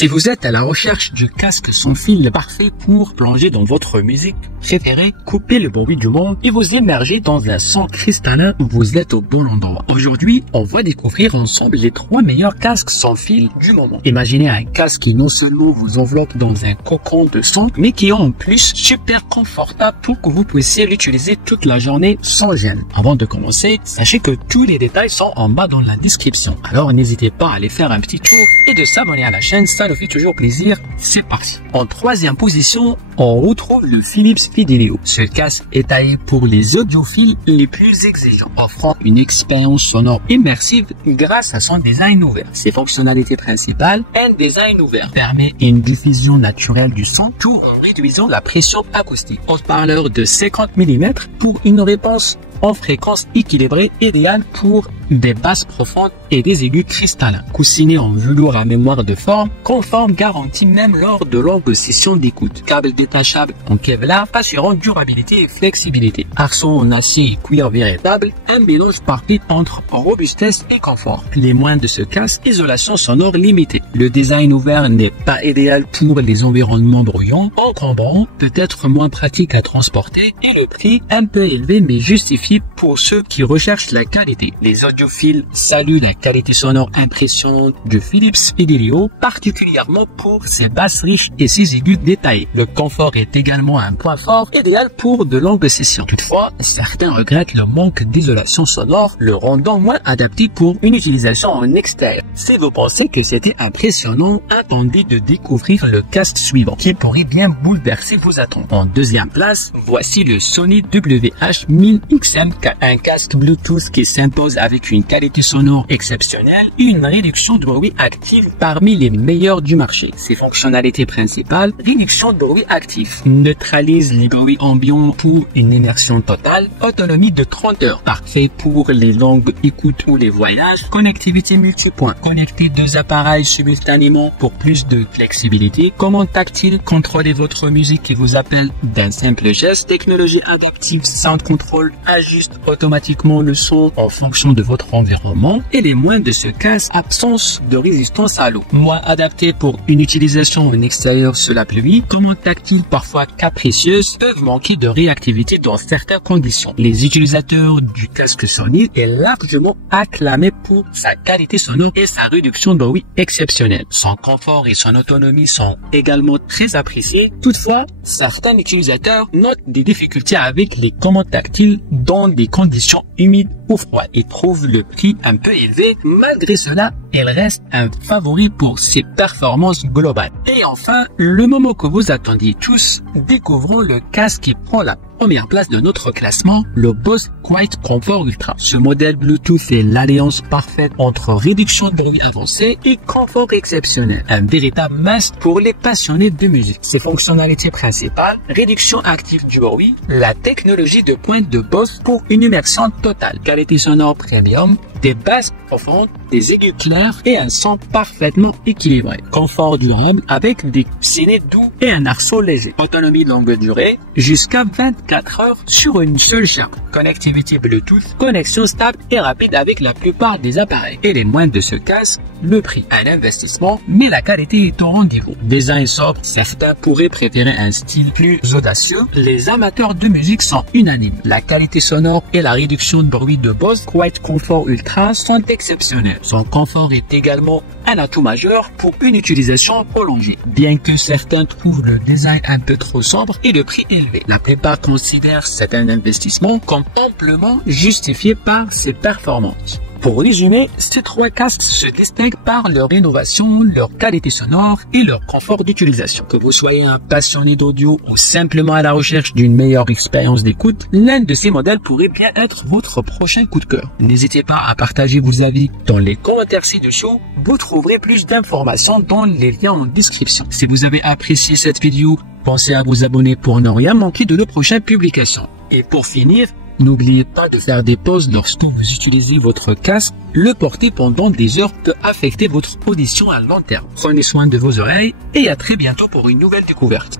Si vous êtes à la recherche du casque sans fil parfait pour plonger dans votre musique préférée, couper le bruit du monde et vous immerger dans un son cristallin, vous êtes au bon endroit. Aujourd'hui, on va découvrir ensemble les 3 meilleurs casques sans fil du moment. Imaginez un casque qui non seulement vous enveloppe dans un cocon de son, mais qui est en plus super confortable pour que vous puissiez l'utiliser toute la journée sans gêne. Avant de commencer, sachez que tous les détails sont en bas dans la description. Alors n'hésitez pas à aller faire un petit tour et de s'abonner à la chaîne, ça nous fait toujours plaisir. C'est parti. En 3e position, on retrouve le Philips Fidelio. Ce casque est taillé pour les audiophiles les plus exigeants, offrant une expérience sonore immersive grâce à son design ouvert. Ses fonctionnalités principales, un design ouvert permet une diffusion naturelle du son tout en réduisant la pression acoustique. Haut-parleur de 50 mm pour une réponse en fréquence équilibrée, idéale pour des basses profondes et des aigus cristallins. Coussiné en velours à mémoire de forme, conforme garanti même lors de longues sessions d'écoute. Câble détachable en Kevlar, assurant durabilité et flexibilité. Arceau en acier et cuir véritable, un mélange parfait entre robustesse et confort. Les moyens de ce casque, isolation sonore limitée. Le design ouvert n'est pas idéal pour les environnements bruyants, encombrants, peut-être moins pratique à transporter, et le prix un peu élevé mais justifié pour ceux qui recherchent la qualité. Les audiophiles saluent la qualité sonore impressionnante du Philips Fidelio, particulièrement pour ses basses riches et ses aigus détaillés. Le confort est également un point fort, idéal pour de longues sessions. Toutefois, certains regrettent le manque d'isolation sonore, le rendant moins adapté pour une utilisation en extérieur. Si vous pensez que c'était impressionnant, attendez de découvrir le casque suivant, qui pourrait bien bouleverser vos attentes. En 2e place, voici le Sony WH-1000XM, un casque Bluetooth qui s'impose avec une qualité sonore exceptionnelle et une réduction de bruit active parmi les meilleurs du marché. Ses fonctionnalités principales, réduction de bruit actif, neutralise les bruits ambiants pour une immersion totale, autonomie de 30 heures, parfait pour les longues écoutes ou les voyages, connectivité multipoint, connecter 2 appareils simultanément pour plus de flexibilité, commande tactile, contrôlez votre musique qui vous appelle d'un simple geste, technologie adaptive Sound Control, ajuste automatiquement le son en fonction de votre environnement, et les moyens de ce casque, absence de résistance à l'eau, moins adapté pour une utilisation en extérieur sous la pluie, commande tactile parfois capricieuses, peuvent manquer de réactivité dans certaines conditions. Les utilisateurs du casque Sony est largement acclamé pour sa qualité sonore et sa réduction de bruit exceptionnelle. Son confort et son autonomie sont également très appréciés. Toutefois, certains utilisateurs notent des difficultés avec les commandes tactiles dans des conditions humides ou froides et trouvent le prix un peu élevé. Malgré cela, il reste un favori pour ses performances globales. Et enfin, le moment que vous attendiez tous, découvrons le casque qui prend la première place de notre classement, le Bose Quiet Comfort Ultra. Ce modèle Bluetooth est l'alliance parfaite entre réduction de bruit avancé et confort exceptionnel. Un véritable must pour les passionnés de musique. Ses fonctionnalités principales, réduction active du bruit, la technologie de pointe de Bose pour une immersion totale, qualité sonore premium, des basses profondes, des aigus clairs et un son parfaitement équilibré. Confort durable avec des coussinets doux et un arceau léger. Autonomie longue durée jusqu'à 24 heures sur une seule charge. Connectivité Bluetooth, connexion stable et rapide avec la plupart des appareils. Et les moyens de ce casque, le prix, un investissement, mais la qualité est au rendez-vous. Design sobre, certains pourraient préférer un style plus audacieux. Les amateurs de musique sont unanimes. La qualité sonore et la réduction de bruit de Bose Quiet Comfort Ultra sont exceptionnels. Son confort est également un atout majeur pour une utilisation prolongée. Bien que certains trouvent le design un peu trop sombre et le prix élevé, la plupart considèrent cet investissement comme amplement justifié par ses performances. Pour résumer, ces 3 casques se distinguent par leur innovation, leur qualité sonore et leur confort d'utilisation. Que vous soyez un passionné d'audio ou simplement à la recherche d'une meilleure expérience d'écoute, l'un de ces modèles pourrait bien être votre prochain coup de cœur. N'hésitez pas à partager vos avis dans les commentaires ci-dessous. Vous trouverez plus d'informations dans les liens en description. Si vous avez apprécié cette vidéo, pensez à vous abonner pour ne rien manquer de nos prochaines publications. Et pour finir, n'oubliez pas de faire des pauses lorsque vous utilisez votre casque. Le porter pendant des heures peut affecter votre audition à long terme. Prenez soin de vos oreilles et à très bientôt pour une nouvelle découverte.